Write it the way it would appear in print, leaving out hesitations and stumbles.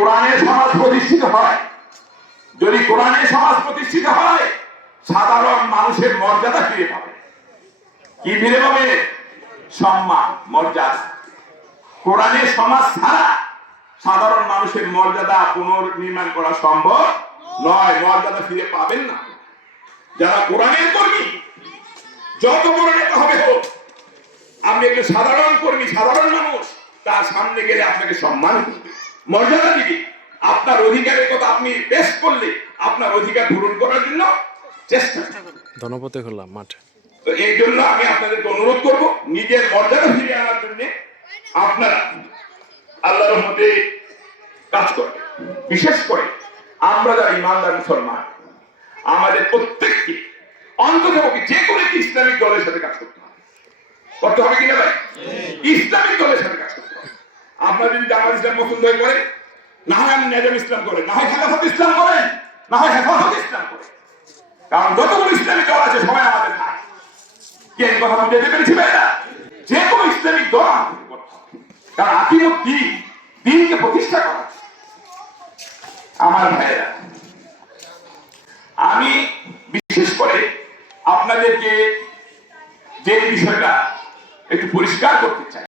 কোরআনের সমাজ প্রতিষ্ঠিত হয়, যদি কোরআনের সমাজ প্রতিষ্ঠিত হয়, সাধারণ মানুষের মর্যাদা ফিরে পাবে। কি ফিরে পাবে? সম্মান, মর্যাদা। কোরআনের সমাজ ছাড়া সাধারণ মানুষের মর্যাদা পুনর্নির্মাণ করা সম্ভব নয়, মর্যাদা ফিরে পাবেন না। যারা কোরআনের কর্মী, যত বড় নেতা হবে হোক, আপনি একটু সাধারণ কর্মী, সাধারণ মানুষ, তার সামনে গেলে আপনাকে সম্মান করবে, মর্যাদা দিবে। আপনার অধিকারের কথা আপনি পেশ করলে আপনার অধিকার পূরণ করার জন্য চেষ্টা ধন্যবাদ হলাম মাঠ। তো এই জন্য আমি আপনাদেরকে অনুরোধ করব, নিজের মর্যাদা ফিরিয়ে আনার জন্য আপনারা আল্লাহর রহমতে কাজ করবেন। বিশেষ করে আমরা যারা ইমানদার মুসলমান, আমাদের প্রত্যেককে অন্ততপক্ষে যে কোনো একটি ইসলামিক দলের সাথে কাজ করতে হবে। করতে হবে কিনা ভাই? ইসলামিক দলের সাথে কাজ করতে হবে। আপনার যদি জামাত ইসলাম পছন্দ হয়ে পড়ে, না হয় আপনি নেজাম ইসলাম করেন, না হয় খেলাফত ইসলাম করেন, না হয় হেফাজত ইসলাম করেন। কারণ যতগুলো ইসলামিক দল আছে সবাই আমাদের ভাই। কে কথা বলতে পেরেছি ভাইরা? যে কোনো ইসলামিক দল আমাদের করতে হবে, কারণ আকিমুদ দ্বীন, দ্বীনকে প্রতিষ্ঠা করা। আমার ভাইরা, আমি বিশেষ করে আপনাদেরকে যে বিষয়টা একটু পরিষ্কার করতে চাই,